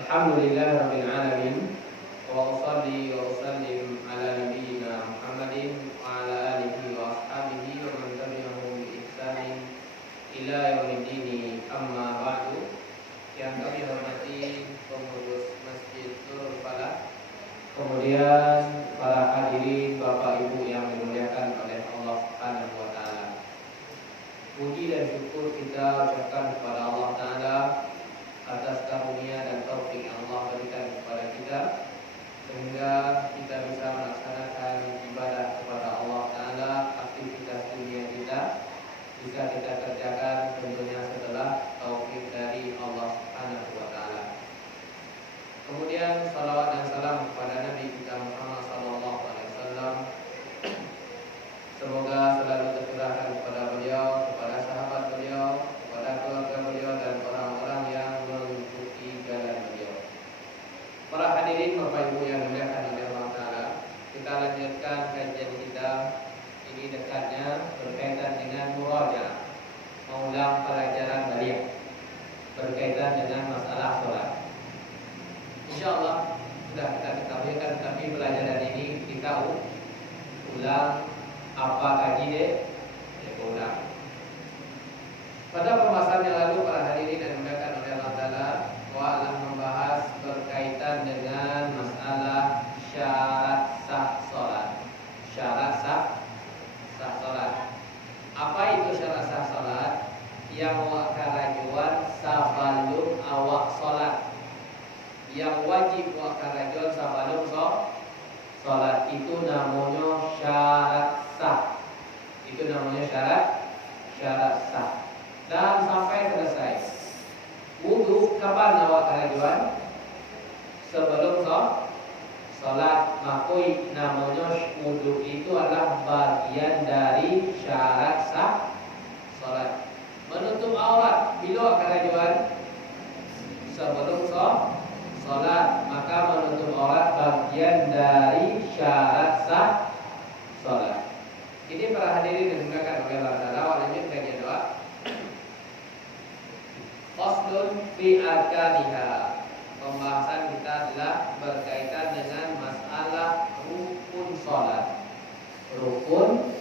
Alhamdulillahirabbil alamin wa usalli wa usallim ala nabiyyina Muhammadin wa ala alihi wa ashabihi wa man tabi'ahum bi ihsanin ila yaumiddin, amma ba'du. Yang kami hormati pengurus Masjid Nurul Falah, kemudian para hadirin Bapak Ibu yang dimuliakan oleh Allah Subhanahu wa taala. Puji dan syukur kita ucapkan kepada Allah taala atas karunia dan taufik yang Allah berikan kepada kita sehingga kita bisa melaksanakan ibadah kepada Allah taala. Aktivitas dunia kita bisa kita kerjakan tentunya setelah taufik dari Allah Subhanahu wa taala. Kemudian salawat dan salam kepada Nabi kita Muhammad sallallahu alaihi wasallam. Semoga selalu tercurahkan kepada beliau, kepada sahabat beliau, kepada keluarga beliau dan orang-orang yang mengikuti jalan beliau. Para hadirin Bapak Ibu yang dimuliakan oleh Allah taala, kita lanjutkan kajian kita. Ini dekatnya berkaitan dengan murajaah, mengulang pelajaran beliau berkaitan dengan masalah sholat. Insyaallah sudah kita ketahui kan, tapi pelajaran ini kita ulang. Apa kaji deh? Ulang. Pada pembahasan yang lalu para hadirin yang dimuliakan oleh Allah taala, telah membahas berkaitan dengan masalah syarat sah salat. Syarat sah salat. Apa itu syarat sah salat? Yang awak karajuan sabalum awak salat. Yang wajib awak karajuan sabalum salat itu namanya syarat sah. Itu namanya syarat sah. Dan sampai selesai. Wudu kapan awak karajuan? Sebelum salat. Makoi namanya wudu itu adalah bagian dari syarat sah salat. Menutup aurat bila awak karajuan? Sebelum salat. Maka menutup aurat bagian dari syarat sah salat. Ini para hadirin yang dimuliakan oleh Allah taala, lanjut kajian doa. Faslun fi arkaniha. Pembahasan kita adalah berkaitan dengan masalah rukun salat. Rukun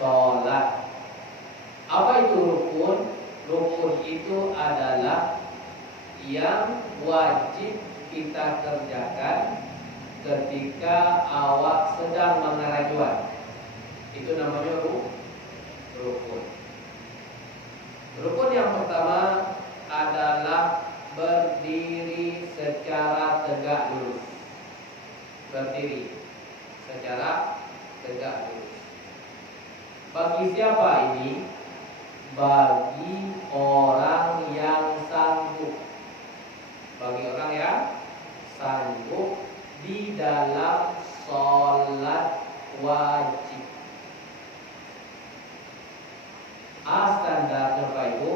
salat. Apa itu rukun? Rukun itu adalah yang wajib kita kerjakan ketika awak sedang mengarajuan. Itu namanya rukun. Rukun yang pertama adalah berdiri secara tegak lurus. Berdiri secara tegak lurus. Bagi siapa ini? Bagi orang yang sanggup. Bagi orang yang sanggup di dalam sholat wajib. Standarnya Pak Ibu,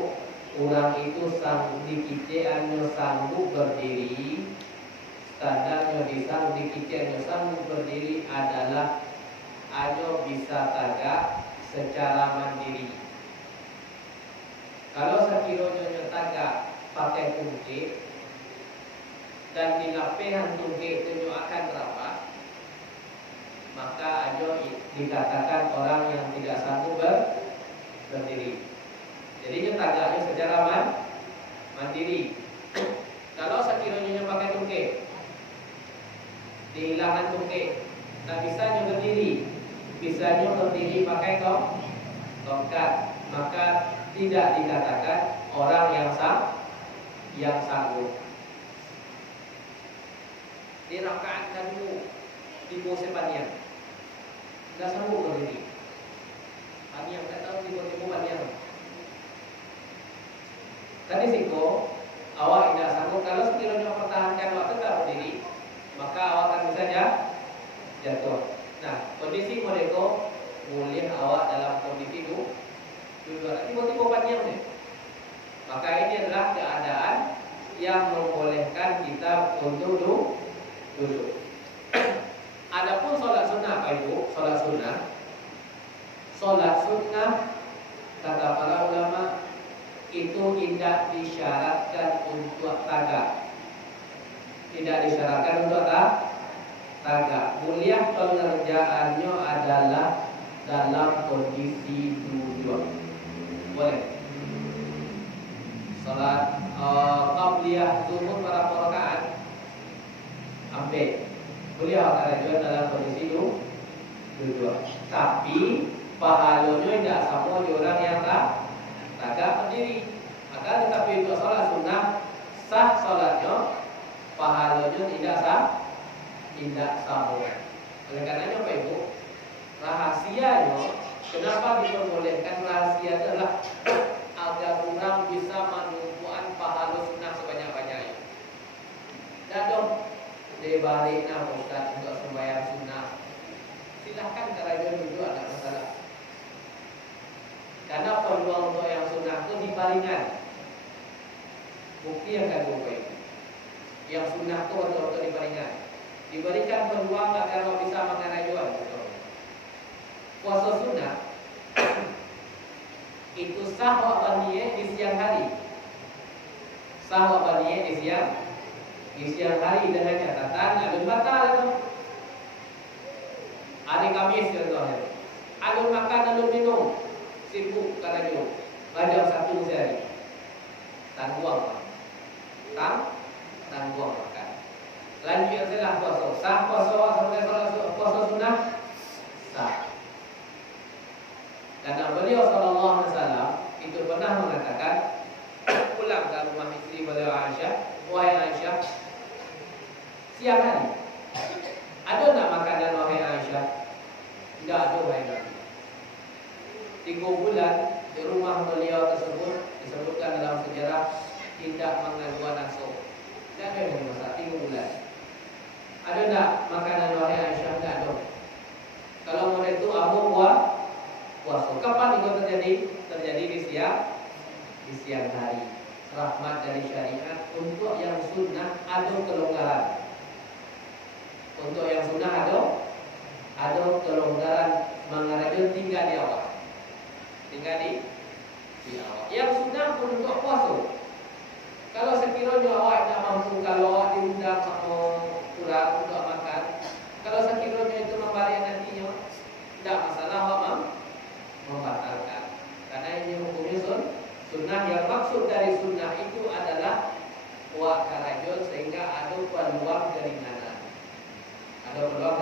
orang itu sanggup dikicenya sanggup berdiri. Standarnya dikicenya sanggup berdiri adalah ayo bisa tagak secara mandiri. Kalau sekiranya tagak pakai tungkik dan di lapehan tungkik itu akan rapat, maka ayo dikatakan orang yang tidak sanggup berdiri. Jadi tagaknya secara mandiri. Kalau sekiranya pakai tungkik, dihilangkan tungkik, tak bisanya berdiri, bisanya berdiri pakai tongkat, maka tidak dikatakan orang yang sanggup. Di rakaat kedua di pose panjang, tidak sanggup berdiri. Panjang tak tahu tiba-tiba panjang. Tadi siko awak tidak sanggup. Kalau sekiranya mempertahankan waktu tak berdiri, maka awak akan bisa jatuh. Nah, kondisi kodeko boleh awak dalam kondisi duduk. Tiba-tiba panjang nih. Maka ini adalah keadaan yang membolehkan kita untuk duduk. Adapun sholat sunnah Pak Ibu, sholat sunnah kata para ulama itu tidak disyaratkan untuk tagak. tidak disyaratkan untuk tagak. Boleh pengerjaannya adalah dalam kondisi duduk. Boleh. Salat qabliyah zuhur berapa rakaat? Ambil. Boleh kerajaan dalam kondisi duduk. Tapi pahalanya tidak sama di orang yang tagak berdiri. Akan tetapi untuk salat sunnah sah salatnya, pahalanya tidak sama. Oleh karenanya Pak Ibu, rahasianya kenapa diperbolehkan rahasia adalah agar orang bisa menumpukan pahala sunnah sebanyak-banyaknya. Dan dong dibalik Ustaz untuk sembahyang sunnah, silahkan kerajaan duduk, ada masalah. Karena peluang untuk yang sunnah itu diparingan. Bukti yang kedua Pak Ibu, yang sunnah itu betul-betul diparingan. Diberikan peluang agar bisa mengarajuan. Puasa sunnah itu sah waqtaniyah di siang hari. Sah waqtaniyah di siang hari dengan catatan alun batal itu. Hari Kamis contohnya. Alun makan, alun minum, sibuk karaju. Jam 1 sehari. Tangguang makan. Lanjut setelah puasa. Sah puasa sampai puasa sunnah sah. Karena beliau sallallahu alaihi wasallam itu pernah mengatakan, pulang ke rumah istri beliau Aisyah, wahai Aisyah, siang hari ada tak makanan wahai Aisyah? Tidak ada wahai Nabi. 3 bulan di rumah beliau tersebut disebutkan dalam sejarah tidak mengeluarkan nafsu. Tidak ada yang masak 3 bulan. Ada tak makanan wahai Aisyah? Tidak ada. Kalau mulai itu Abu puasa. Kapan itu terjadi? Terjadi di siang hari. Rahmat dari syariat untuk yang sunnah ada kelonggaran. Untuk yang sunnah ada kelonggaran mengarahkan tinggal di awal. Tinggal di awal. Yang sunnah pun untuk puasa. Kalau sekiranya awak tidak mampu, kalau awak diundang kurang untuk makan, kalau sekiranya itu membalik nantinya, tidak masalah awak membatalkan. Karena ini hukumnya sunnah. Yang maksud dari sunnah itu adalah wa karajul, sehingga ada peluang keringanan. Ada peluang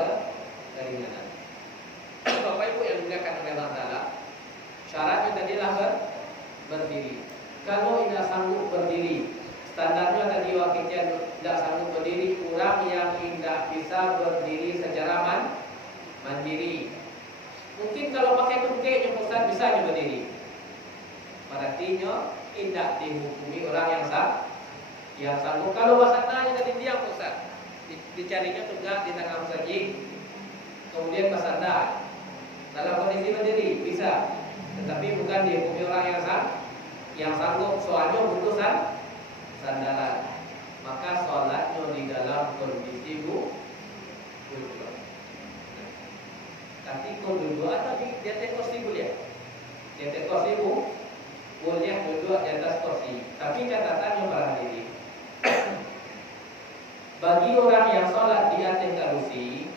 keringanan. Bapak Ibu yang dimuliakan oleh Allah Ta'ala, syaratnya tadilah berdiri. Kalau tidak sanggup berdiri, standarnya tadi wakilnya tidak sanggup berdiri, orang yang tidak bisa berdiri secara mandiri. Mungkin kalau pakai tungkek yang Ustaz bisa berdiri. Artinya tidak dihukumi orang yang sanggup. Kalau basarnanya tadi diam Ustaz, dicarinya tegak di tengah masjid, kemudian basarna dalam kondisi berdiri bisa, tetapi bukan dihukumi orang yang sanggup. Soalnya butuh sandaran. Maka sholatnya di dalam kondisi duduk. Tapi kalau duduk atau di atas kursi boleh. Di atas kursi boleh duduk di atas kursi. Tapi catatannya para hadirin, bagi orang yang sholat di atas kursi,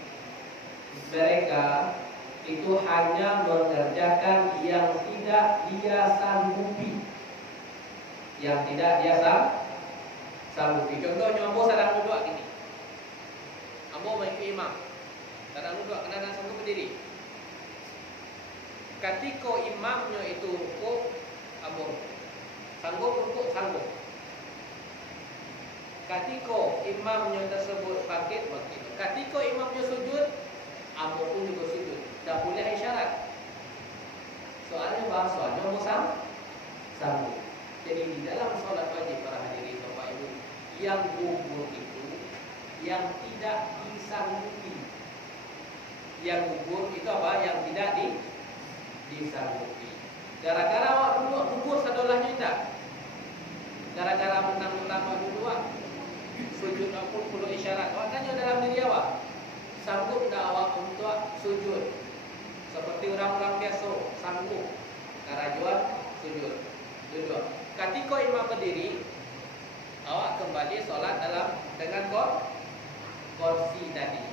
mereka itu hanya mengerjakan yang tidak dia sanggupi. Yang tidak dia sanggupi. Contohnya ambo sedang duduk gini. Ambo mau ikut imam. Sedang duduk kena sanggup berdiri. Ketika imamnya itu rukuk, ambo sanggup rukuk, sanggup. Ketika imamnya tersebut bangkit. Ketika imamnya sujud, ambo pun juga sujud. Tak boleh isyarat. Soalnya bahasanya ambo sanggup. Jadi di dalam sholat wajib para hadirin Bapak Ibu, yang gugur itu yang tidak disanggupi. Yang gugur itu apa? Yang tidak disanggupi. Gara-gara awak duduk gugur sadolahnya tidak. Gara-gara mentang-mentang awak duduk, sujud pun perlu isyarat. Awak tanya dalam diri awak, sanggup tak awak untuk sujud? Seperti orang-orang biasa sanggup karajuan sujud, duduk. Ketika imam berdiri, awak kembali sholat dengan kursi tadi.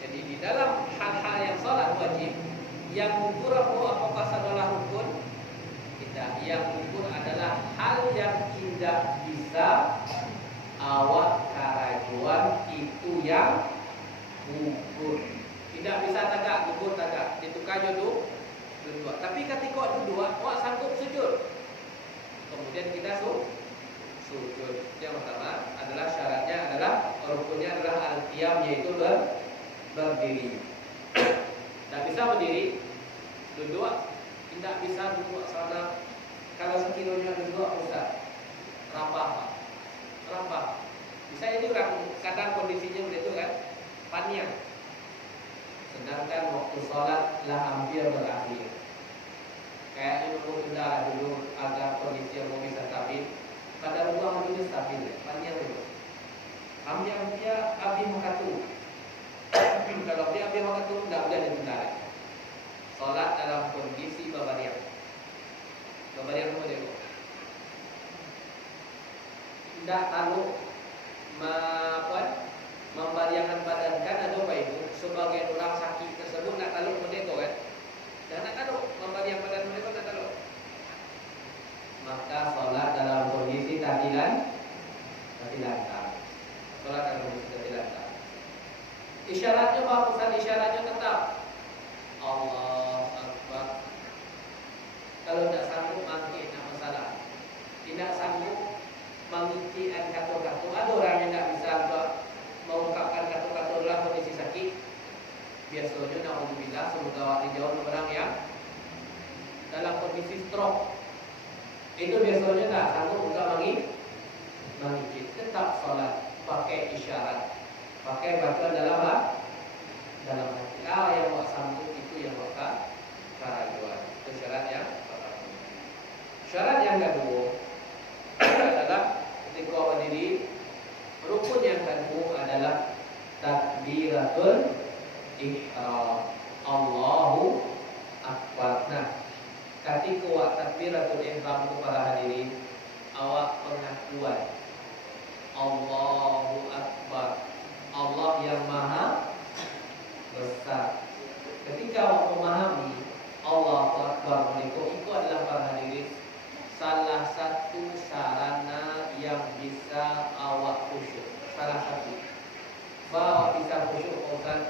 Jadi di dalam hal-hal yang salat wajib, yang gugur apakah adalah rukun? Tidak. Yang gugur adalah hal yang tidak bisa awak karajuan, itu yang gugur. Tidak bisa tagak, gugur tagak. Itu kajo duduk. Tapi ketika duduk, awak sanggup sujud. Kemudian kita sujud. Yang pertama adalah syaratnya adalah rukunnya adalah al-qiyam, yaitu berdiri. Tidak bisa berdiri, duduk. Tidak bisa duduk sana. Kalau sekiranya duduk usah rapah. Bisa ini orang kadang kondisinya begitu kan, panjang. Sedangkan waktu sholat lah hampir berakhir. Kayaknya dulu agar kondisi yang mau bisa stabil. Pada ruang itu stabil, panjang dulu. Yang dia abdi makatu. Kalau dia abdi makatu tidak boleh ditunda. Sholat dalam kondisi babariang. Babariang itu dia. Tidak tahu membariangan badan kan ada apa ibu? Sebagai orang sakit tersebut nak tahu mereka kan? Dan nak tahu membariang badan mereka nak tahu. Maka sholat dalam kondisi tahlilan. Sholat dalam kondisi tahlilan. Isyaratnya bagusan, isyaratnya tetap Allah Akbar. Kalau tidak sanggup mungkin tidak masalah. Tidak sanggup mengikian kata-kata. Ada orang yang tidak bisa mengungkapkan kata-kata dalam kondisi sakit. Biasanya na'udzubillah, semoga awak dijauh orang yang dalam kondisi stroke. Itu biasanya tidak sanggup untuk mengikit. Tetap sholat pakai isyarat, pakai bacaan dalam hati. Yang awak sanggup itu yang awak karajuan. Itu syarat yang pertama. Syarat yang kedua adalah ketika berdiri, rukun yang kedua adalah takbiratul ihram. Allahu Akbar. Nah, ketika awak takbiratul ihram para hadirin, awak pengakuan Allahu Akbar, Allah yang maha besar. Ketika awak memahami Allahu Akbar itu adalah para hadirin salah satu sarana yang bisa awak khusyuk. Salah satu bahwa bisa khusyuk bukan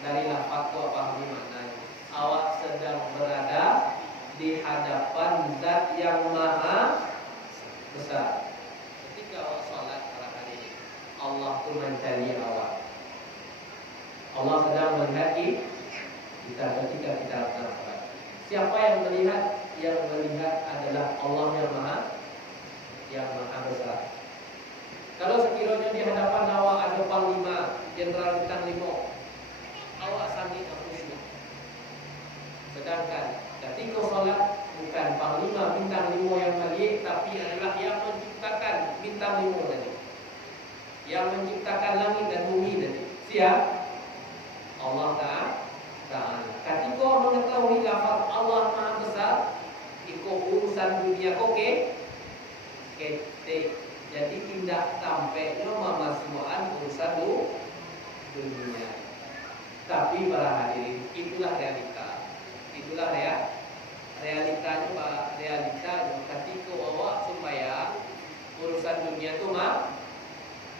dari lafaz awak pahami maknanya. Awak sedang berada di hadapan Zat yang maha besar. Ketika awak sholat para hadirin, Allah itu mencari awak. Allah sedang melihat kita ketika kita sholat. Siapa yang melihat? Yang melihat adalah Allah yang maha besar. Kalau sekiranya di hadapan awak ada panglima, jenderal bintang 5, awak sangat khusyuk. Sedangkan ketika sholat bukan panglima bintang 5 yang melihat, tapi adalah yang menciptakan bintang 5 tadi, yang menciptakan langit dan bumi tadi. Siapa? Allah Ta'ala. Ketika mengetahui lafaz Allah maha besar, ikut urusan dunia oke, jadi tidak sampai memasukan urusan dunia. Tapi para hadirin, itulah realita. Itulah realitanya Pak. Realitanya ketika awak supaya urusan dunia itu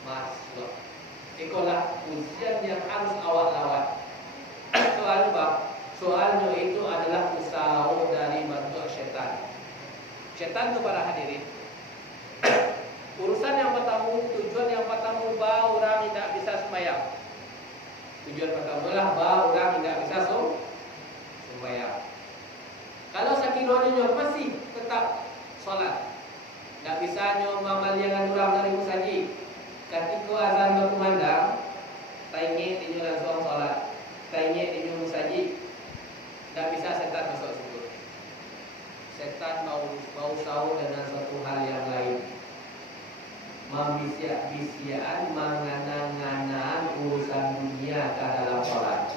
masuk. Itulah ujian yang harus awak lawan. Soalnya Pak, soalnya itu adalah usaha dari bantu syaitan. Syaitan itu para hadirin. Urusan yang pertama, tujuan yang pertama bahwa orang tidak bisa sembahyang. Tujuan pertama adalah bahwa orang tidak bisa sembahyang. Kalau sekiranya masih tetap sholat, tidak bisa memaliangan orang dari musaji. Ketika azan berkumandang, tanya di langsung sholat, tanya di musaji, tidak bisa setan masuk surga. Setan mau tahu dengan suatu hal yang lain. Membisiak-bisiaan, menganang-anang urusan dunia ke dalam sholat.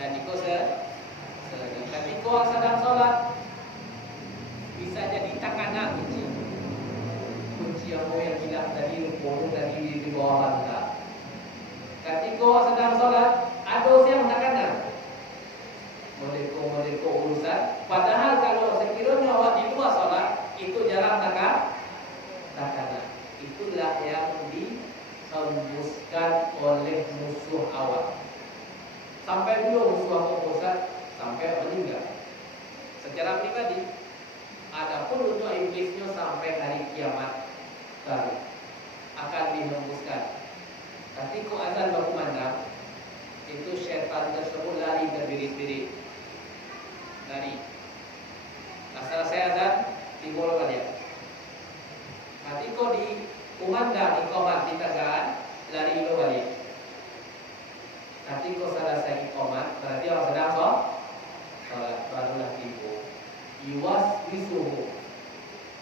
Dan itu ketika sedang sholat, bisa jadi takana kunci yang mau yang hilang tadi, rumput tadi yang dihembuskan oleh musuh awal. Sampai dulu musuh awal Ustaz sampai meninggal secara pribadi. Adapun untuk iblisnya sampai hari kiamat baru akan dihembuskan. Tapi kok azan berkumandang, itu syaitan tersebut lari berbirit-birit, lari. Nah, selesai azan timbul balik. Nanti kok dikumandang iqamat ditekan, lari lo balik. Nanti kok selesai iqamat, berarti orang sedang sholat, barulah timbul. Yuwas wisuhu,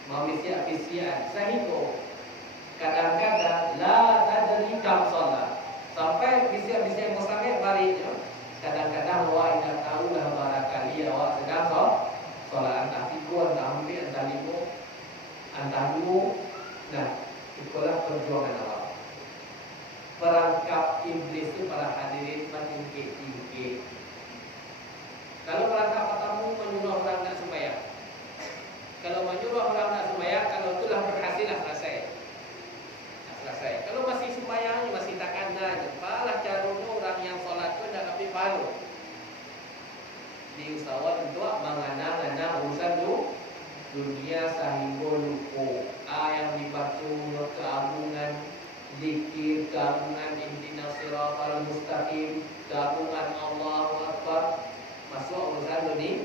mawisiat-wisiat sahibu. Kadang-kadang la tadri kam sholat, sampai bisiak-bisiak musangnya baliknya. Kadang-kadang awak tidak tahu lah barangkali awak sedang sholat, entah tiga, entah empat, entah lima, entah dua. Nah, itulah perjuangan awak. Perangkap iblis itu para hadirin meningkit-tingkit. Kalau perangkap pertama menyuruh orang nak sembahyang, kalau menyuruh orang nak sembahyang, kalau itulah berhasil lah selesai. Kalau masih sembahyang masih tak ada, apalah caranya orang yang solat tu nak ambil pahala. Diusahakan untuk menganang-anang urusan dunia sehingga lupa. Yang dibaca keagungan zikir, keagungan ihdinas siratal mustaqim, keagungan Allahu Akbar, masuk urusan dunia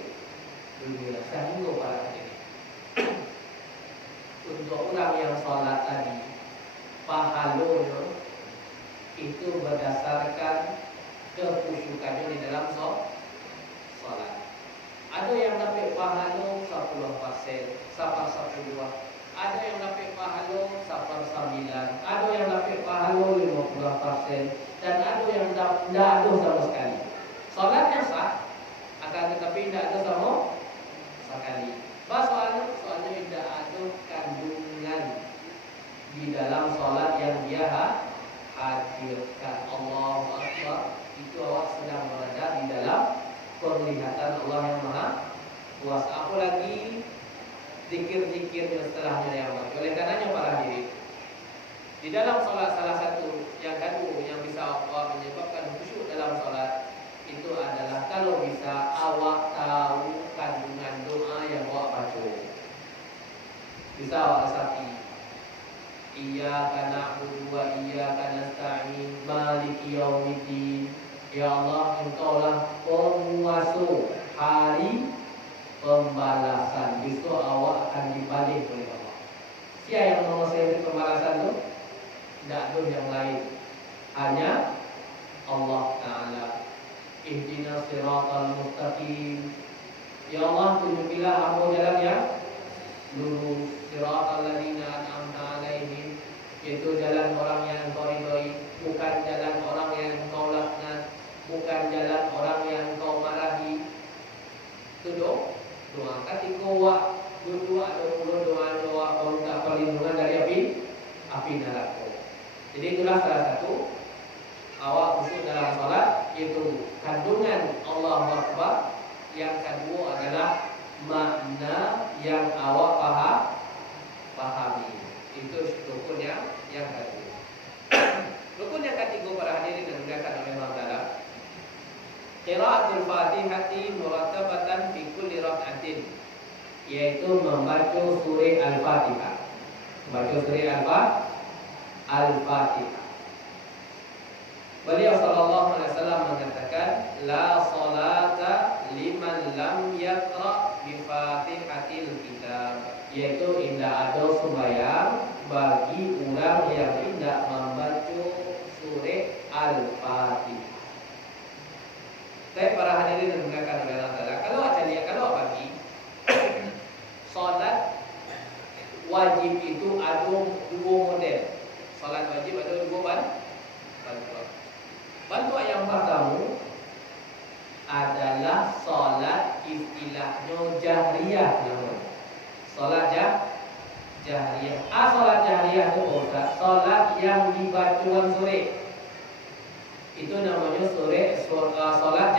sehingga para hadirin. Untuk orang yang solat tadi, pahalanya itu berdasarkan kekhusyukannya di dalam solat. Ada yang dapat pahala 10%, sampai 12. Ada yang dapat pahala sampai 9. Ada yang dapat pahala 50%, dan ada yang tidak ada sama sekali. Solatnya sah, akan tetapi tidak ada sama sekali. Soalnya tidak ada kandungan di dalam solat yang dia hadirkan. Allahu Akbar, itu awak sedang berada di dalam penglihatan Allah yang Maha Kuasa. Apalagi zikir-zikirnya setelahnya yang baik. Oleh karenanya para hadirin, di dalam solat salah satu yang kedua yang bisa awak menyebabkan khusyuk dalam solat itu adalah kalau bisa awak tahu kandungan doa yang awak baca. Bisa awak resapi, Iyyaka na'budu wa iyyaka nasta'in, maliki yaumiddin. Ya Allah, Engkaulah penguasa hari pembalasan. Besok awak akan dibalik oleh Allah. Siapa yang menguasai pembalasan itu? Tidak ada yang lain, hanya Allah Ta'ala. Ihdinas siratal mustaqim. Ya Allah, tunjukilah aku jalan yang lurus. Siratal ladzina an'amta alaihim, itu jalan orang yang Engkau ridhai, bukan jalan orang yang Engkau laknat, bukan jalan orang yang Engkau marahi. Itu doa. Ketika awak berdoa minta perlindungan dari api neraka. Jadi itulah salah satu awak khusyuk dalam salat, yaitu kandungan Allahu Akbar. Yang kedua adalah makna yang awak pahami. Itu rukun yang kedua. Rukun yang ketiga para hadirin yang dimuliakan oleh Allah Taala, qiraatul Fatihati murattabatan fi kulli rak'atin, yaitu membaca surah Al-Fatihah. Membaca surah Al-Fatihah. Beliau sallallahu alaihi wasallam mengatakan, la salata liman lam yaqra bi Fatihatil kitab, yaitu tidak ada sembahyang bagi orang yang tidak membaca surah Al-Fatihah. Saya para hadirin yang dimuliakan oleh Allah Taala, kalau bagi salat wajib itu ada dua model. Salat wajib ada dua bantuan. Bantuan yang pertama adalah salat istilahnya jahriyah namanya. Salat jahriyah. Salat jahriyah itu salat yang dibacakan sore. Itu namanya salat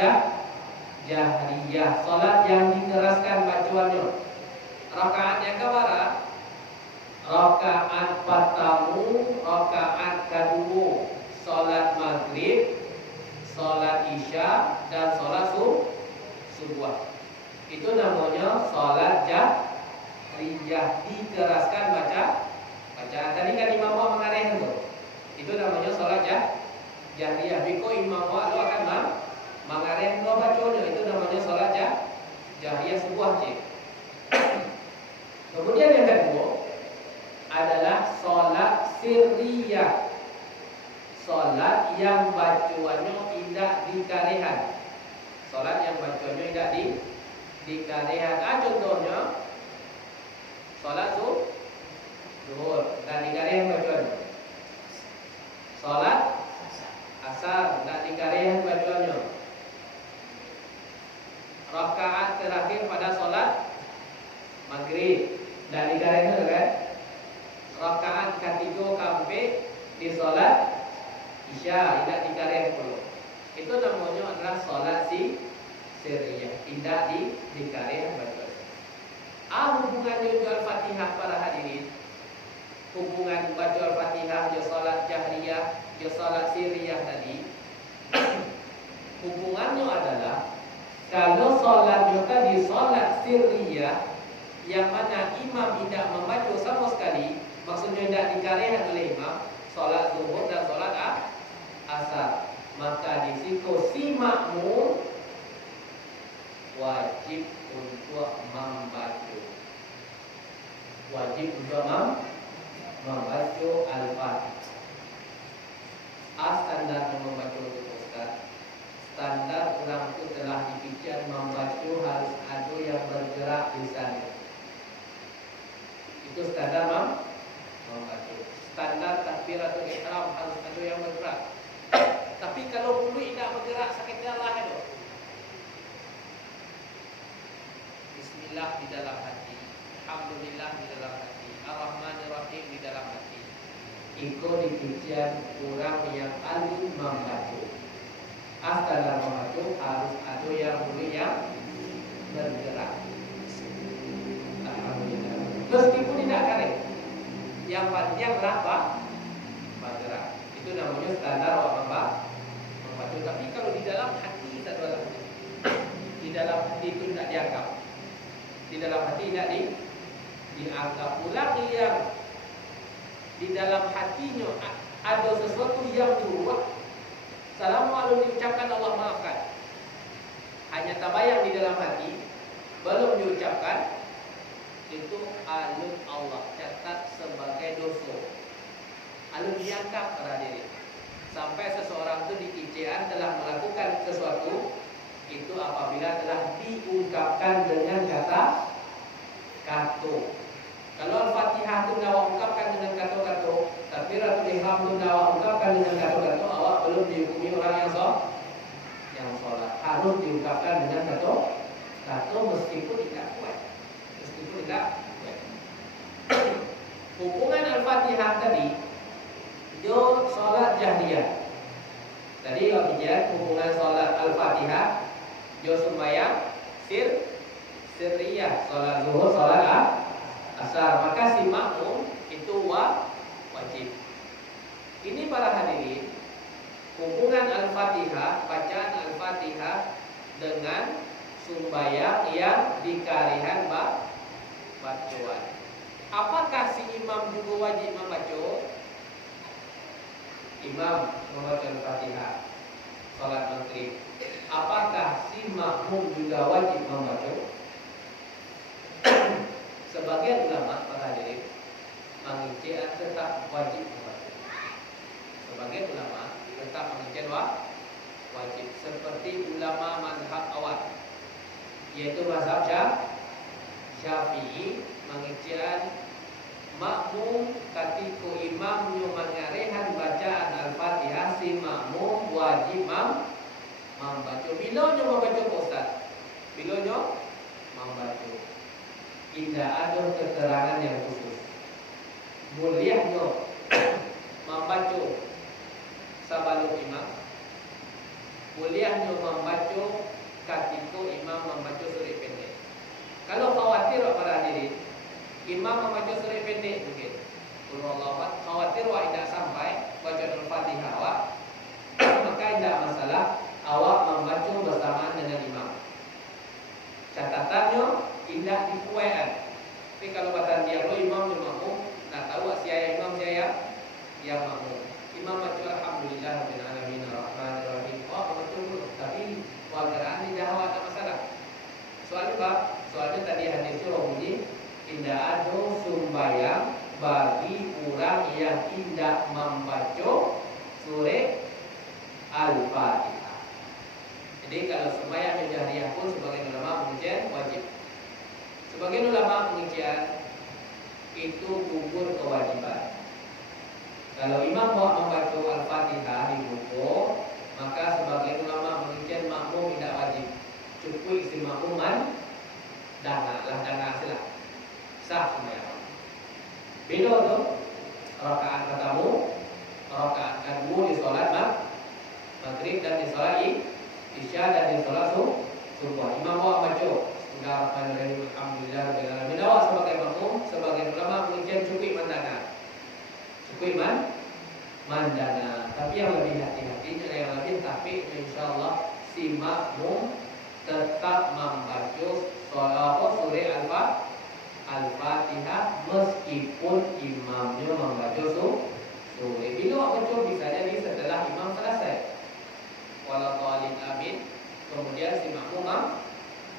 jahriyah. Salat yang dikeraskan bacaannya. Rakaatnya keberapa? Rakaat pertama, rakaat kedua, salat maghrib, salat isya dan salat subuh. Itu namanya salat jahriyah, dikeraskan bacaan. Tadi kan imam wa mengareh itu. Itu namanya salat jahriyah. Biko imam wa akan mengareh dua bacanya. Itu namanya salat jahriyah sebuah cik. Kemudian yang kedua adalah salat sirriyah. Salat yang bacanya tidak dikarehan. Salat yang bacanya tidak dikarehan. Contohnya salat zuhur dan dikarehan bacanya. Salat asar dan dikarehan bacanya. Rakaat terakhir pada salat maghrib dan dikarehan kan? Rakaat ketiga sampai di salat isya tidak dikarehan pula. Itu namanya adalah salat sirriyah, tidak dikarehan bacaan. Hubungannya dengan Al-Fatihah para hadirin. Hubungan baca Al-Fatihah dengan salat jahriyah, dengan salat sirriyah tadi. Hubungannya adalah kalau salatnya tadi salat sirriyah yang mana imam tidak membaca sama sekali, maksudnya tidak dikarehan oleh imam, salat zuhur dan salat asar, maka di situ si makmum wajib untuk membaca. Wajib untuk membaca Al-Fatihah. Standar membaca itu Ustaz. Standar orang itu telah dipikir membaca harus ada yang bergerak di sana. Itu standar membaca. Standar takbiratul ihram harus ada yang bergerak. Tapi kalau mulut tidak bergerak sakitnya Allah itu. Bismillah di dalam hati, alhamdulillah di dalam hati, ar-rahmanir-rahim di dalam hati. Iko dipikir orang yang alim membaca. Standar membaca harus ada yang mulut yang bergerak. Alhamdulillah. Meskipun tidak karek, yang panjang berapa? Bergerak. Itu namanya standar membaca. Tapi kalau di dalam hati tak ada. Di dalam hati itu tidak dianggap. Di dalam hati tidak dianggap. Ulang yang di dalam hatinya ada sesuatu yang berubah. Assalamualaikum diucapkan Allah maafkan. Hanya tabayang di dalam hati, belum diucapkan, itu alun Allah catat sebagai dosa. Alun dianggap pada diri. Sampai seseorang itu dikician telah melakukan sesuatu itu apabila telah diungkapkan dengan kata. Kalau Al-Fatihah itu awak ungkapkan dengan kata, takbiratul ihram itu awak ungkapkan dengan kata, awak belum dihukumi orang yang sholat. Harus diungkapkan dengan kata meskipun tidak kuat. Hubungan Al-Fatihah tadi jo salat jahriyah. Tadi waktunya hubungan salat Al-Fatihah jo sembahyang sirriyah, salat zuhur, salat asar. Maka si makmum itu wajib. Ini para hadirin, hubungan Al-Fatihah, bacaan Al-Fatihah dengan sembahyang yang dikarehan bacaan. Apakah si imam juga wajib membaca? Imam membaca Al-Fatihah salat maghrib. Apakah si makmum juga wajib membaca? Sebagian ulama para hadirin mengincir tetap wajib membaca. Sebagian ulama tetap mengincir wajib, seperti ulama mazhab awal, yaitu mazhab Syafi'i mengincir makmum ketika imamnya mengarehan bacaan Al-Fatihah, si makmum wajib membaca. Bilanya membaca Ustaz? Bilanya membaca. Tidak ada keterangan yang khusus. Bolehnya membaca sebelum imam. Bolehnya membaca ketika imam membaca surah pendek. Kalau khawatir para hadirin, imam membaca surah pendek mungkin, Qul huwallahu ahad, khawatir wa tidak sampai bacaan Al-Fatihah awak, maka tidak masalah awak membaca bersamaan dengan imam. Catatannya tidak dikuaian. Tapi kalau bacaan dia lo imam dan makmum, nak tahu siapa imam siapa yang makmum. Imam baca alhamdulillah rabbil alamin arrahmanir rahim. Oh, betul. Tapi wajarnya tidak ada masalah. Soalnya apa? Soalnya tadi hadisnya bunyi tidak ada sumbayang bagi orang yang tidak membaca surah Al-Fatihah. Jadi kalau sembahyang jahriyah pun sebagian ulama mengujian wajib. Sebagian ulama mengujian itu gugur kewajiban. Kalau imam mau membaca Al-Fatihah di buku, maka sebagian ulama mengujian makmum tidak wajib. Cukup isi makmuman dana silah sah sembahyang. Beda tuh rakaat pertama, rakaat kedua di sholat maghrib dan di sholat isya dan di sholat subuh. Imam mau baca Bismillahirrahmanirrahim alhamdulillah rabbil alamin. Awak sebagai makmum, sebagai ulama mengujian cukup mandana. Cukup mandana. Tapi yang lebih hati-hati, yang lebih tapi insyaallah si makmum tetap membaca surah Al-Fatihah meskipun imamnya membaca surah. Bila baca bisa jadi setelah imam selesai. Walau thalin amin, kemudian si makmum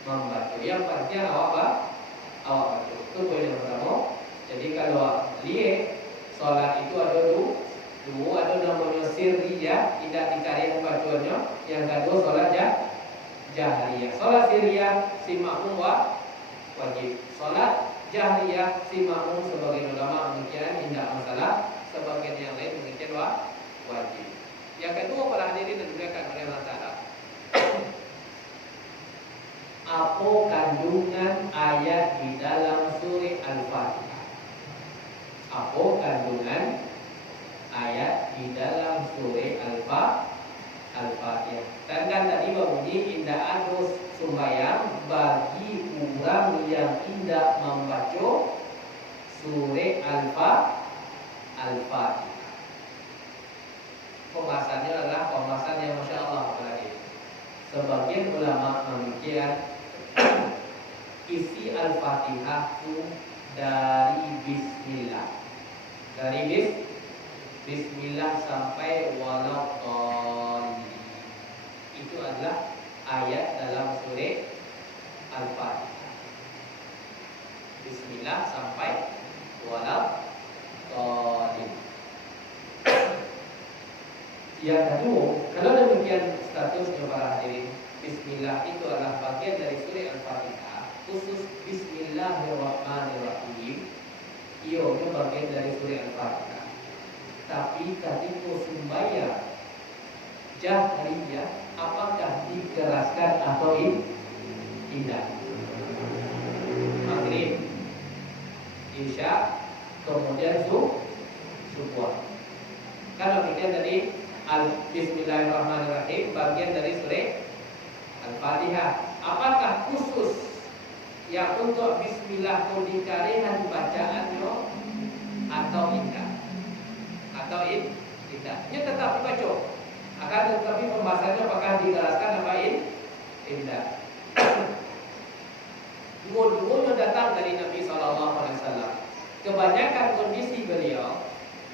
membaca. Yang penting awak baca. Itu poin yang pertama. Jadi kalau lihat solat itu ada dua, ada namanya sirriyah, tidak dikarikan bacanya. Yang kedua solat jahriyah. Solat sirriyah si makmum wajib. Solat jahriyah si makmum sebagian ulama demikian tidak masalah, sebagian yang lain demikian wajib. Yang kedua para hadirin dan dimuliakan oleh Allah Ta'ala, apa kandungan ayat di dalam surah Al-Fatihah? Apa kandungan ayat di dalam surah Al-Fatihah? Dan kan tadi berbunyi tidak ada sembahyang bagi orang yang tidak membaca surah Al-Fatihah. Pembahasannya adalah pembahasan yang Masya Allah apalagi. Sebagian ulama memikirkan isi Al-Fatihah itu dari Bismillah. Dari Bismillah sampai walau itu adalah ayat dalam surah Al-Fatihah. Bismillah sampai walau Yang kedua, kalau demikian statusnya para hadirin, Bismillah itu adalah bagian dari surah Al-Fatihah, khusus Bismillahirrahmanirrahim. Ia bagian dari surah Al-Fatihah. Tapi ketika sembahyang jahriyah, apakah dikeraskan atau tidak? Maghrib, isya, kemudian subuh. Kalau bagian dari Bismillahirrahmanirrahim, bagian dari surah Al-Fatihah, apakah khusus yang untuk Bismillah itu dikarikan bacaannya atau tidak? Atau tidak? Dia tetap dibaca. Akan tetapi pembahasannya apakah dikeraskan apa tidak? Dua-duanya datang dari Nabi SAW. Kebanyakan kondisi beliau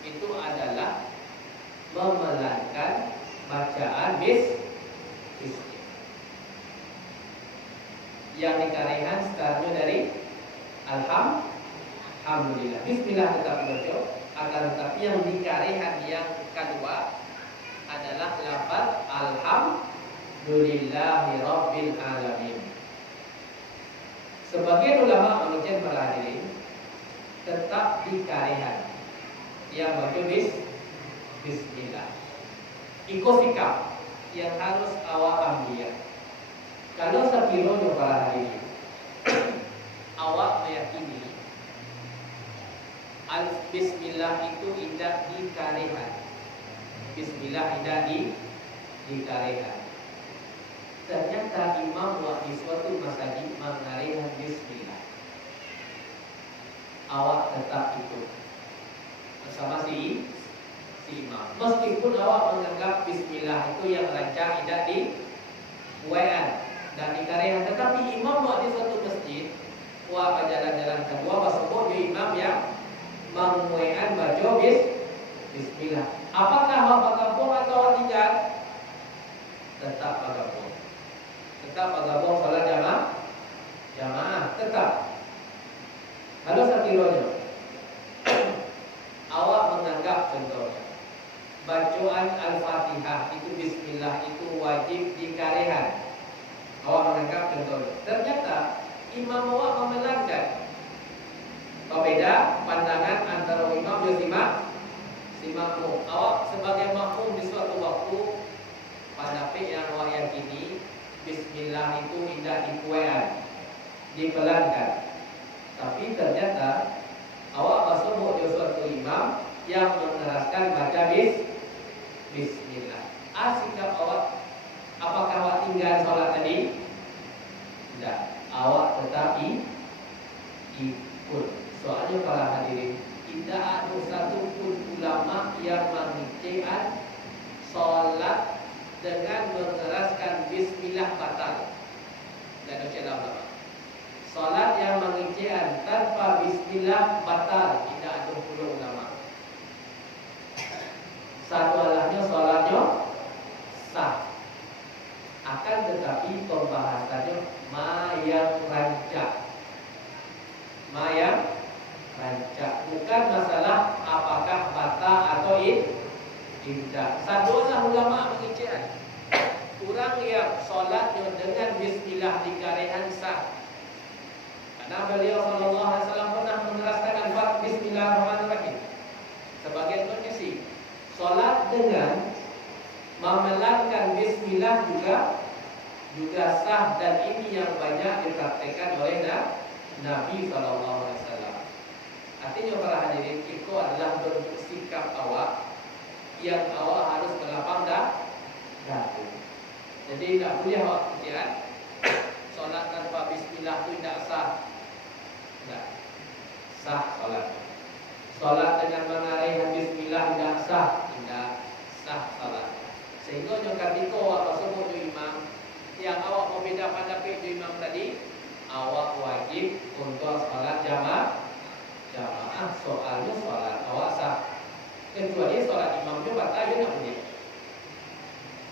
itu adalah memelankan bacaan Bismillah. Yang dikarikan startnya dari Alhamdulillah. Bismillah tetap dibaca, akan tetapi yang dikarikan yang kedua adalah lafaz Alhamdulillahi Rabbil Alamin. Sebagian ulama mengucapkan para hadirin tetap dikarikan yang baca Bismillah. Ikut sikap yang harus awak ambil. Kalau sekiranya para hadirin awak meyakini Bismillah itu tidak dikarikan, Bismillah tidak dikarikan. Ternyata imam di suatu masjid mengarikan Bismillah. Awak tetap ikut. bersama si imam. Meskipun awak menganggap bismillah itu yang rancang tidak dibuaikan dan dikarenakan, tetapi imam buat di suatu masjid, wah jalan-jalan kedua tersebut di imam yang menguaikan baca bismillah. Apakah awak bergabung atau awak tinggal? Tetap bergabung. Tetap bergabung salat jamaah tetap. Kalau sekiranya awak menganggap contohnya bacaan Al-Fatihah itu bismillah itu wajib dikarenakan, awak menganggap contohnya, ternyata imam awak memelanggar. Berbeda pandangan antara imam dan si makmum. Awak sebagai makmum di suatu waktu pada yang awak yakini bismillah itu tidak dikuaikan, dipelankan. Tapi ternyata awak bersebut di suatu imam yang mengeraskan baca bismillah. Sikap awak, apakah awak tinggal sholat tadi? Tidak. Awak tetapi ikut. Soalnya para hadirin, tidak ada satu pun ulama yang mengictiad sholat dengan mengeraskan bismillah batal. Dan ada ulama. Sholat yang mengictiad tanpa bismillah batal, tidak ada puluh ulama. Satu alahnya sholatnya sah. Akan tetapi pembahasannya mayang rancak. Mayang rancak, bukan masalah apakah batal atau tidak. Satu alah ulama mengictiad. Orang yang sholatnya dengan bismillah dikarenakan sah. Karena beliau sallallahu alaihi wasallam pernah mengeraskan al-Fatihah bismillahirrahmanirrahim. Sebagai kondisi sholat dengan memelankan bismillah juga sah, dan ini yang banyak dipraktikkan oleh Nabi sallallahu alaihi wasallam. Artinya para hadirin, itu adalah bentuk sikap awak yang awak harus melapang dada. Jadi tidak boleh awak kecil sholat tanpa bismillah itu tidak sah. Tidak sah sholat. Sholat dengan mengarahkan bismillah tidak sah. Tidak sah sholat. Sehingga ketika awak tersebut di imam, yang awak berbeda pendapat di imam tadi, awak wajib untuk sholat jamaah. Soalnya sholat awak sah. Kecuali sholat imamnya batal, dia tak boleh.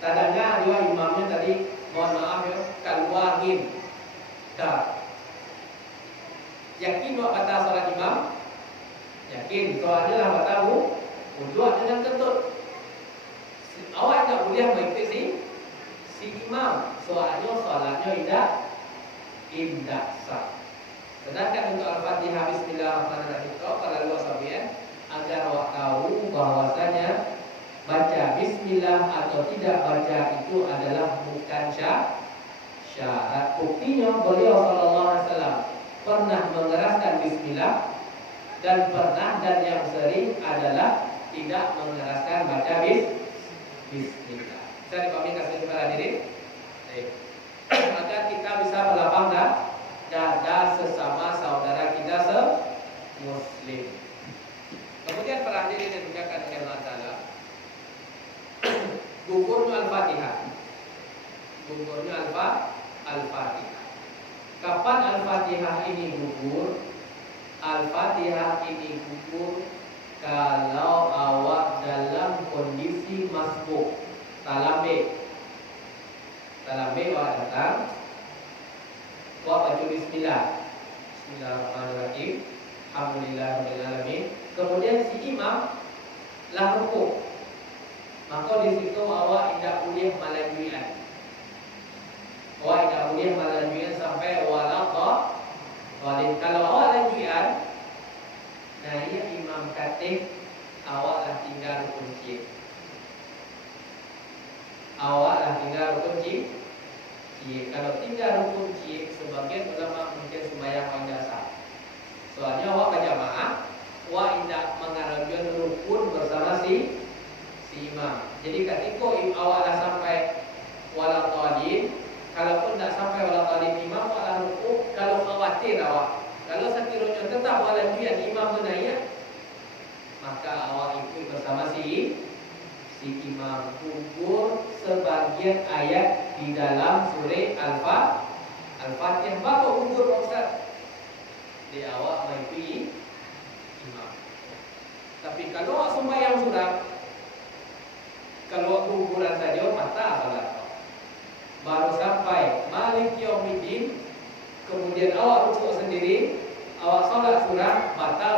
Tadanya dua imamnya tadi, mohon maaf ya, kalwahim. Tak. Yakin awak batal sholat imam? Yakin. Soalnya lah batal wudhu dengan kentut. Awak tak boleh mengikuti si imam. Soalnya sholatnya tidak sah. Sedangkan untuk Al-Fatihah bismillahirrahmanirrahim, para luar sahabat, agar awak tahu bahwasanya baca bismillah atau tidak baca itu adalah bukan syarat. Buktinya beliau sallallahu alaihi wasallam pernah mengeraskan bismillah, dan yang sering adalah tidak mengeraskan baca bismillah. Saya dipahami kasih para hadirin. Agar kita bisa melapang dada sesama saudara kita muslim. Kemudian para hadirin yang dimuliakan oleh Allah Taala, gugurnya Al-Fatihah. Gugurnya Al-Fatihah. Kapan Al-Fatihah ini gugur? Al-Fatihah ini gugur kalau awak dalam kondisi masbuk, talambe awak datang, awak baca Bismillahirrahmanirrahim, Alhamdulillahirabbil alamin. Kemudian si imam lah rukuk, maka di situ awak tidak boleh melajuian. Awak tidak boleh melajuian sampai wala qadim. Kalau awak lajuian, nah ia imam khatib, awak lah tinggal rukun cik. Awak lah tinggal rukun cik. Kalau tinggal rukun cik, sebagian ulama mungkin sembahyang tidak sah. Soalnya awak berjamaah, awak tidak mengarahkan rukun bersama si imam. Jadi ketika awak dah sampai wala qadim, kalaupun tak sampai wala qadim imam, awak lah rukuk. Kalau khawatir awak, kalau sekiranya tetap wala qadim imam menaik, maka awak ikut bersama si imam. Gugur sebagian ayat di dalam surah Al-Fatihah baru gugur Pak Ustaz. Di awak mengikuti imam. Tapi kalau awak sembahyang surah, kalau awak guguran saja batal salat. Baru sampai Malik Yaumiddin, kemudian awak rukuk sendiri, awak solat surah, batal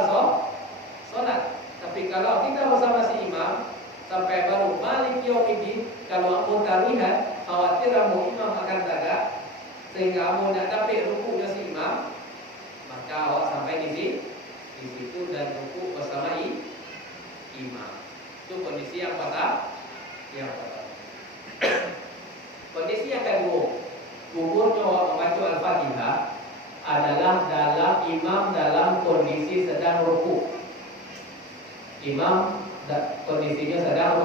solat. Tapi kalau kita bersama si imam sampai baru Malik Yaumiddin, kalau kamu tarihan, khawatir kamu imam akan tagak, sehingga kamu tidak dapat rukuknya si imam, maka awak sampai di situ dan rukuk bersama imam. Itu kondisi yang pertama. Kondisi yang kedua, gugurnya awak membaca Al-Fatihah adalah imam dalam kondisi sedang rukuk. Imam kondisinya sedang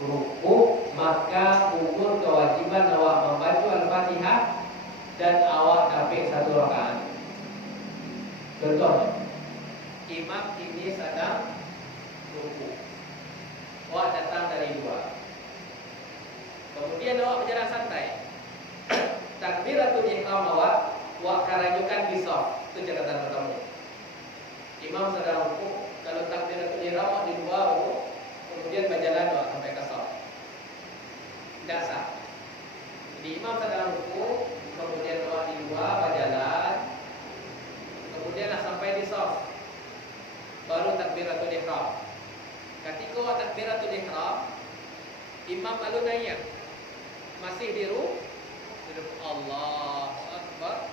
rukuk, maka gugur kewajiban awak membaca Al-Fatihah dan awak dapat satu rakaat. Contohnya, imam ini sedang rukuk, awak datang dari luar, kemudian awak berjalan santai. Takbiratul ihram awak karajukan di shaf. Itu catatan pertama. Imam sedang rukuk, kalau takbiratul ihram di luar rukuk, kemudian berjalan awak sampai ke shaf, tidak sah. Jadi imam sedang rukuk, kemudian awak di luar berjalan, kemudianlah sampai di shaf, baru takbiratul ihram. Ketika awak takbiratul ihram, imam lalu naik, masih di rukuk, Allahu Akbar.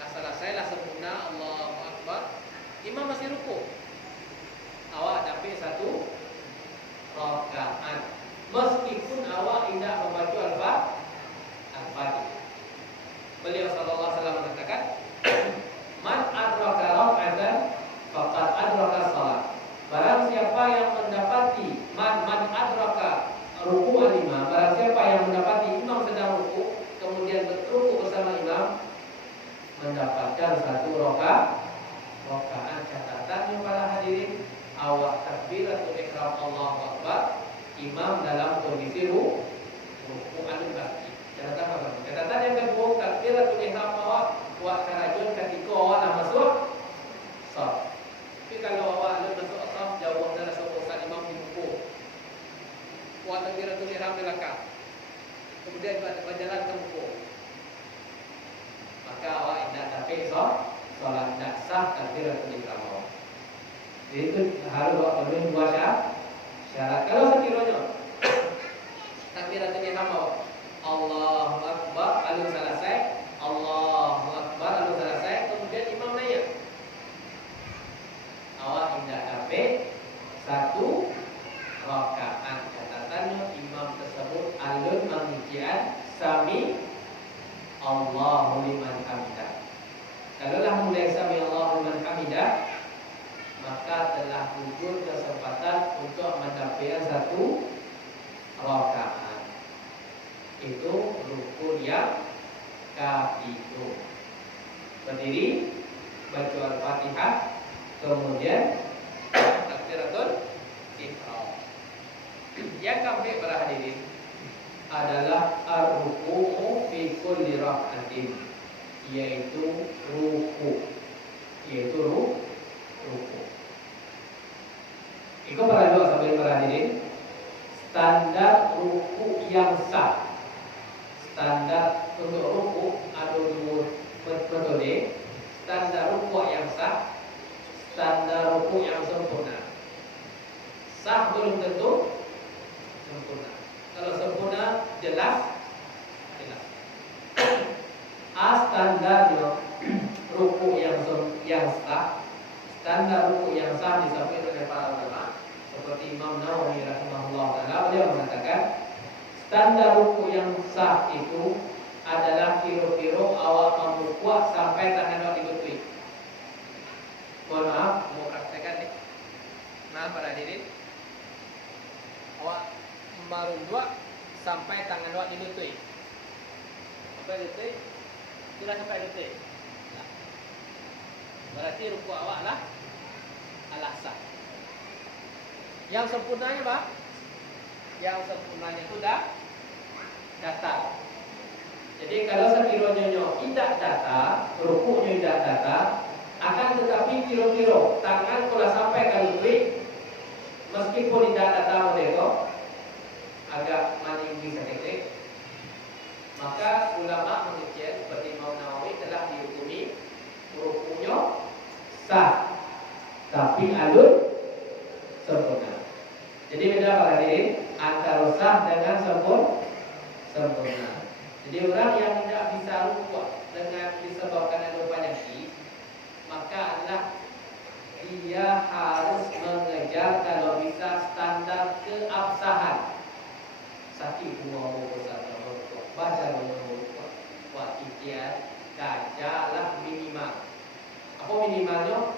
Nah, selesailah sempurna Allahu Akbar, imam masih rukuk, awak dapat satu rakaat meskipun awak tidak membaca Al-Fatihah. Beliau sallallahu alaihi wasallam mengatakan, man adraka raka'atan faqad adraka shalah. Barang siapa yang mendapati man adraka ruku'an imam, barang siapa yang mendapati imam sedang rukuk kemudian berrukuk bersama imam, mendapatkan satu rakaat. Catatannya para hadirin, awak takbiratul ihram Allahu Akbar, imam dalam kondisi ruku'an berarti. Catatan yang kedua, takbiratul ihram awak karajun ketika awak nak masuk shaf. Tapi kalau awak nak masuk shaf jauh dari sokongan imam di rukuk, awak takbiratul ihram di belakang, kemudian berjalan ke rukuk, maka awak tidak dapat solat, tidak sah takbiratul ihram awak. Jadi itu harus awak penuhi dua syarat. Kalau sekiranya takbiratul ihram awak Allahu Akbar lalu selesai, Allahu Akbar lalu selesai, kemudian imam naik, awak tidak dapat satu rakaat. Catatannya imam tersebut alun mengijian sami Allahu liman hamidah. Kalaulah mulai sami Allahu liman hamidah, maka telah gugur kesempatan untuk mendapatkan satu rakaat. Itu rukun yang ketiga. Berdiri, baca Al-Fatihah, kemudian takbiratul ihram. Yang keempat para hadirin adalah ar-ruku'u fi kulli rak'atin, yaitu ruku'. Itu para doa sampai para hadirin, standar ruku' yang sah. Standar untuk ruku' ada dua metode. Standar ruku' yang sah, standar ruku' yang sempurna. Sah belum tentu sempurna. Kalau sempurna jelas. Standarnya ruku' yang sah, standar ruku' yang sah disampaikan oleh para ulama seperti Imam Nawawi rahimahullah taala. Beliau mengatakan standar ruku' yang sah itu adalah kira-kira awak merukuk sampai tangan awak dilutui. Mohon maaf, mau praktekkan nih. Nah, para hadirin, awak merukuk sampai tangan awak dilutui. Sampai dilutui, sudah sampai dilutui. Nah, berarti rukuk awak lah sah. Yang sempurnanya apa? Yang sempurnanya itu dah datar. Jadi kalau sekiranya tidak datar, rukuknya tidak datar, akan tetapi kira-kira tangan kalau sampai ke lutut, meskipun tidak datar mereka, agak meninggi sedikit, maka ulama mengucap seperti Imam Nawawi telah dihukumi rukuknya sah, tapi alur sempurna. Jadi beda para hadirin antara sah dengan sempurna. Jadi orang yang tidak bisa rukuk dengan disebabkan ada penyakit, maka adalah dia harus mengejar kalau bisa standar keabsahan. Sakit buah besar baca dulu buat ikhtiar kajalah minimal. Apa minimalnya?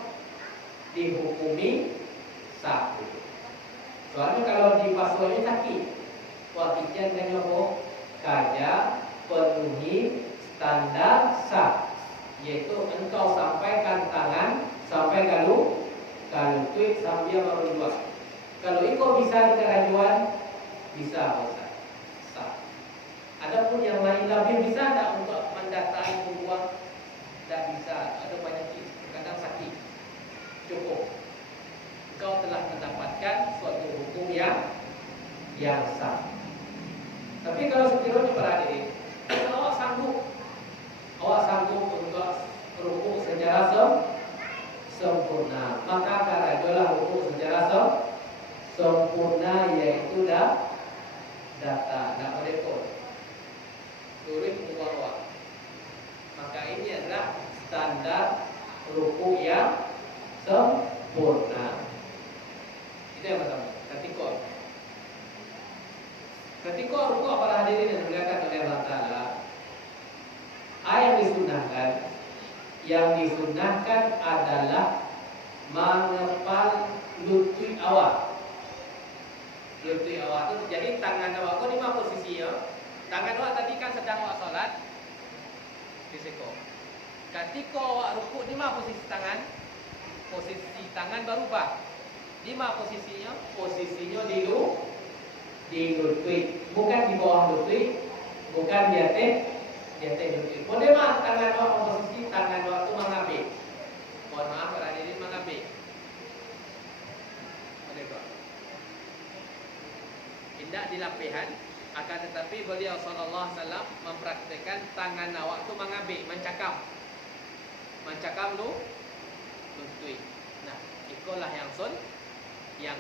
Dihukumi satu. Soalnya kalau di pasalnya sakit, buat ikhtiar dengan apa? Kaja penuhi standar sah, yaitu engkau sampaikan tangan sampai kalau tweet sambil berdua. Kalau ikut bisa di kerajuan, bisa besar. Adapun yang lain lebih bisa tak untuk mendatangi pembuang? Tak bisa, ada penyakit, kadang sakit. Cukup. Kau telah mendapatkan suatu hukum yang sah. Tapi kalau sekiranya para hadirin, awak sanggup untuk rukuk secara sempurna, maka karajolah rukuk secara sempurna, yaitu data, tak berikut. Turut mubarak. Maka ini adalah standar rukuk yang sempurna. Itu yang pertama. Ketika rukuk para hadirin yang dimuliakan oleh Allah Ta'ala, yang disunahkan adalah mengepal lutut awak. Lutut awak itu jadi tangan awak di mana posisinya? Tangan awak tadi kan sedang awak solat di seko. Ketika awak rukuk, di mana posisi tangan? Posisi tangan berubah. Di mana posisinya? Posisinya di lutut, bukan di bawah lutut, bukan di atas lutut. Boleh mah tangan awak posisi tangan awak itu mengabik. Mohon maaf para hadirin, mengabik. Boleh kok. Tidak di lapihan. Akan tetapi beliau sallallahu alaihi wasallam mempraktikkan tangan awak tu mengabik, mencakam lutut. Nah, ikolah yang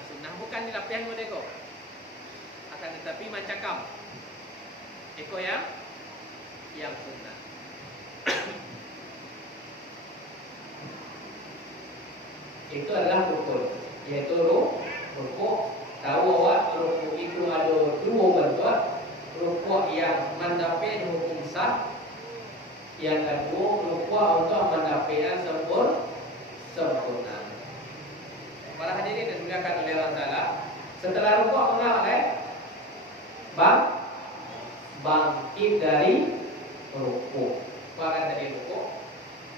sunnah, bukan di lapihan modeko. Akan tetapi mencakam. Iko yang sunnah. Itu adalah rukun, yaitu rukuk. Tahu awak rukuk itu ada dua bentuk. Rukuk yang mendapatkan hukum sah, yang kedua rukuk untuk mendapatkan sempurna. Para hadirin yang dimuliakan oleh Allah Ta'ala, setelah rukuk mengapa? Bangkit dari rukuk. Bahkan dari rukuk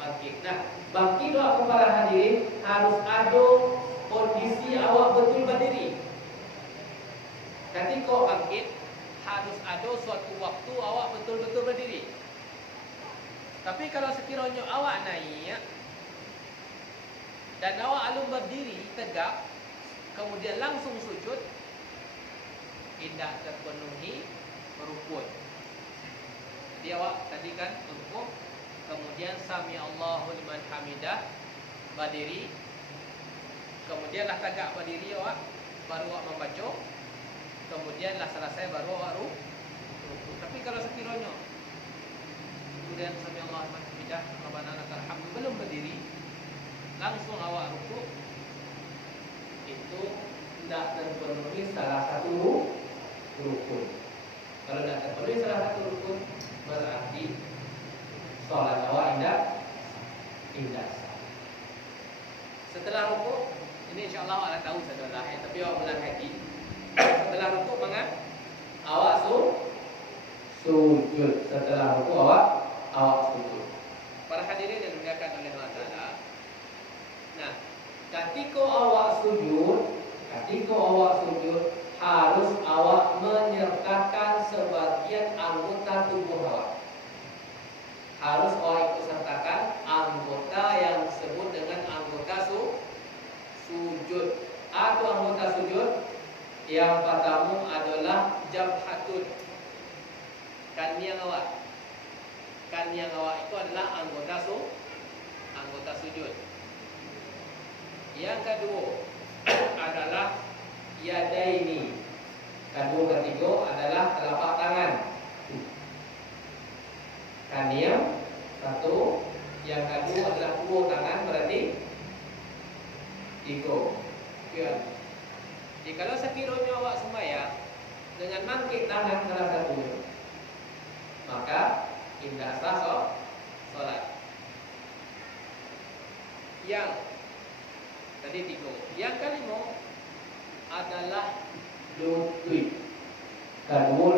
bangkit. Nah, bangkit doa para hadirin harus ada kondisi awak betul berdiri. Ketika bangkit harus ada suatu waktu awak betul-betul berdiri. Tapi kalau sekiranya awak naik dan awak alum berdiri tegak, kemudian langsung sujud, tidak terpenuhi rukun. Jadi awak tadi kan rukuk, kemudian sami Allahu liman hamidah, berdiri, kemudianlah tegak berdiri awak, baru awak membaca, kemudianlah selesai baru awak rukuk. Tapi kalau sekiranya kemudian sami Allahu liman hamidah, rabbana lakal hamdu, belum berdiri, langsung awak rukuk, itu tidak terpenuhi salah satu rukun. Kalau tidak terpenuhi salah satu rukun, berarti sholat awak indah. Setelah rukuk, ini insyaAllah awak tahu saudara, tapi awak ulang lagi. Setelah rukuk awak sujud. Setelah rukuk awak sujud. Para hadirin yang dimuliakan oleh Allah Ta'ala, nah, ketika awak sujud, Ketika awak sujud, harus awak menyertakan sebagian anggota tubuh awak. Harus awak ikut sertakan anggota yang disebut dengan anggota sujud. Atau anggota sujud yang pertama adalah jabhatun, kaniang awak. Kaniang awak itu adalah anggota sujud. Yang kedua adalah yadaini. Kedua ketiga adalah telapak tangan. Kaniang satu, yang kedua adalah dua tangan, berarti tiga. Ya. Jikalau sekiranya awak sembahyang dengan mangkit tangan salah satunya, maka indah sah solat. Yang tadi tiga. Yang kelima adalah lutut. Kedua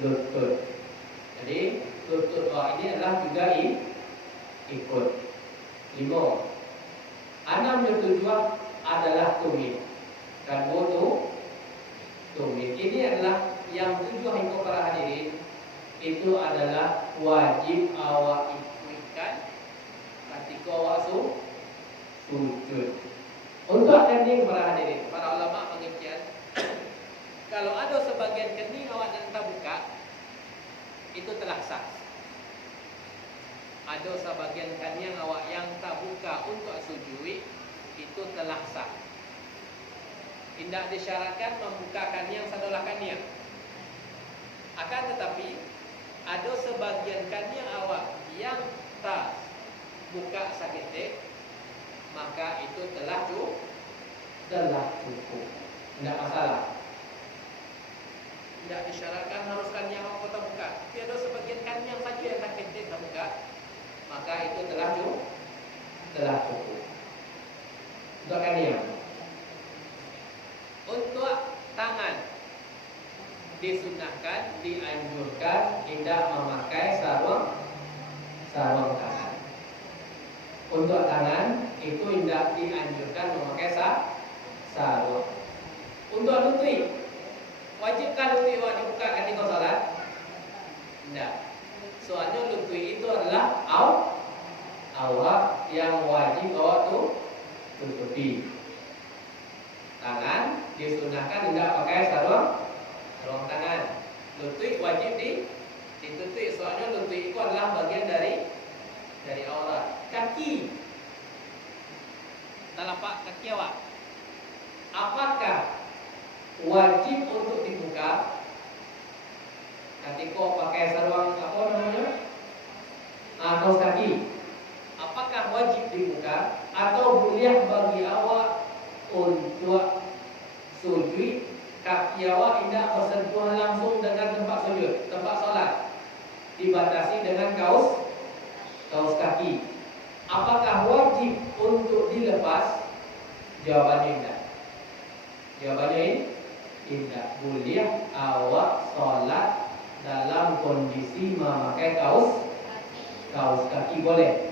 lutut. Jadi lutut awak ini adalah juga ikut. 5. 6 yang tujuan adalah tumit. Kedua tumit. Ini adalah yang tujuan itu para hadirin. Itu adalah wajib awak ikutkan ketika awak sujud. Untuk kening para hadirin, para ulama mengincin kalau ada sebagian kening awak yang terbuka, itu telah sah. Ada sebagian kening awak yang terbuka untuk sujud, itu telah sah. Tidak disyaratkan membuka kening sadolah kening. Akan tetapi ada sebagian kening awak yang tak buka sakit, maka itu telah cukup. Tidak masalah. Tidak disyaratkan harus kening awak terbuka. Tapi ada sebagian kening saja yang sakit terbuka, maka itu telah cukup. Untuk kening. Untuk tangan, disunahkan, dianjurkan tidak memakai sarung tangan. Untuk tangan itu tidak dianjurkan memakai sarung. Untuk lutut, wajibkah lutut awak dibuka ketika salat? Tidak. Soalnya lutut itu adalah aurat yang wajib awak tutupi. Tangan disunahkan tidak pakai sarung tangan. Lutut wajib ditutup. Soalnya lutut itu adalah bagian dari aurat. Kaki, telapak kaki awak, apakah wajib untuk dibuka ketika pakai sarung kaos kaki? Apakah wajib dibuka atau boleh bagi awak untuk sujud kaki awak tidak bersentuhan langsung dengan tempat sujud, tempat solat, dibatasi dengan kaos kaki? Apakah wajib untuk dilepas? Jawabannya tidak. Jawabannya tidak. Boleh awak solat dalam kondisi memakai kaos kaki, boleh.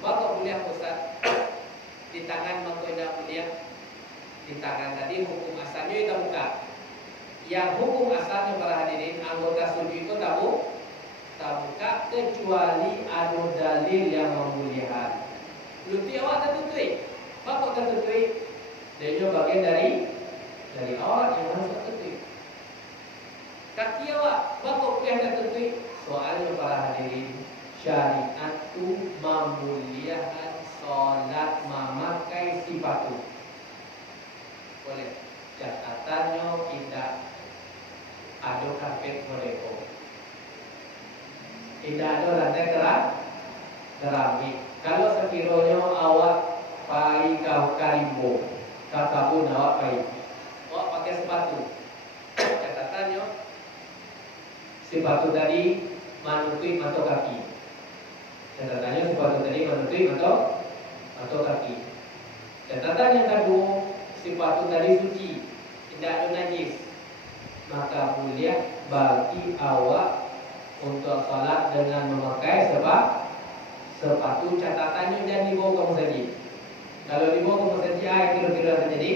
Maka boleh Ustaz di tangan, maka tidak boleh di tangan. Tadi hukum asalnya itu buka. Yang hukum asalnya para hadirin, anggota sujud itu tak buka kecuali ada dalil yang membolehkan. Lutut awak tertutup, bakok tertutup, dia juga bagian dari aurat yang harus tertutup. Kaki awak bakok boleh tertutup. Soalnya para hadirin, syariat itu membolehkan solat memakai sepatu. Boleh. Catatannya tidak ada karpet mereka. Tidak ada lantai keramik. Kalau sekiranya awak pakai kalimbo, kakabun awak pakai sepatu. Catatannya sepatu tadi menutup mata kaki. Catatannya sepatu tadi menutup mata kaki. Catatan yang kedua, sepatu tadi suci, tidak ada najis. Maka boleh bagi awak untuk salat dengan memakai sepatu. Catatannya jangan dibawa ke masjid. Kalau dibawa ke masjid, kira-kira terjadi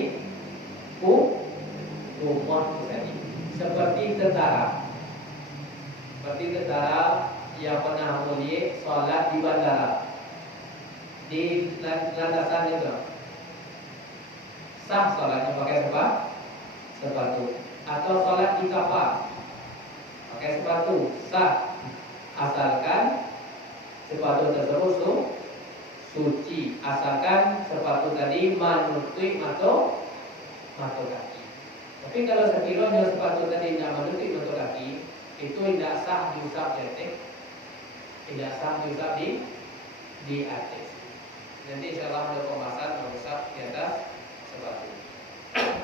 Umur tadi. Seperti tentara yang pernah mulia solat di bandara, di landasan itu, sah solatnya pakai sepatu, atau solat di kapal pakai sepatu, sah, asalkan sepatu tersebut suci, asalkan sepatu tadi menutupi mata kaki. Tapi kalau sekiranya sepatu tadi tidak menutupi mata kaki, itu tidak sah diusap di atas. Nanti insyaallah ada pembahasan mengusap di atas sepatu.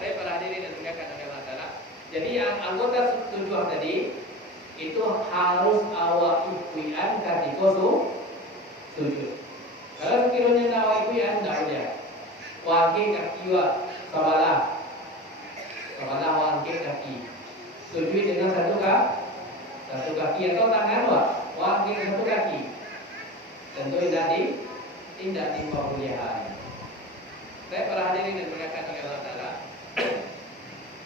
Baik para hadirin yang dimuliakan oleh Allah Taala. Jadi yang anggota tujuh tadi itu harus awak ikuian ketika sujud. Kalau sekiranya tidak awak ikuian, tidak boleh. Wangke kaki kabalah wangke kaki. Sujud dengan satu kaki atau tangan wangke satu kaki. Tentu tidak diperbolehkan. Baik para hadirin yang dimuliakan oleh Allah Taala.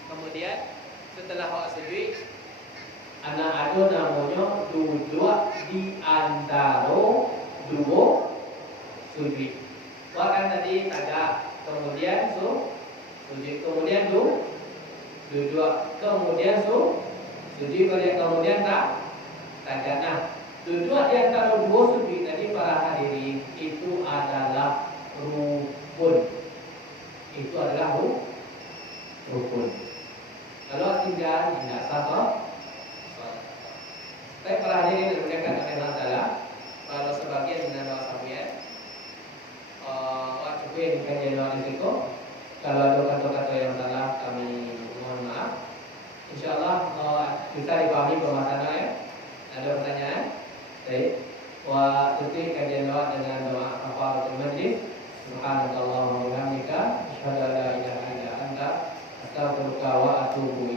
Kemudian setelah awak sujud, anak ada namanya duduk di antara dua sujud. Bahkan tadi tagak, kemudian sujud, kemudian duduk, kemudian sujud, kemudian tagak. Nah, duduk di antara dua sujud tadi para hadirin itu adalah rukun. Itu adalah rukun. Kalau tinggal tidak sah. Tapi para hadirin yang dimuliakan oleh Allah Taala, kalau sebagian dengan doa sahabat, cukup yang dikaji doa risiko. Kalau ada kata-kata yang salah, kami mohon maaf. Insyaallah bisa dipahami pembahasannya ya. Ada pertanyaan? Baik. Wa tutup kajian doa dengan doa kafaratul majlis. Subhanallah wa bihamdika, asyhadu an la ilaha illa anta, astaghfiruka wa atubu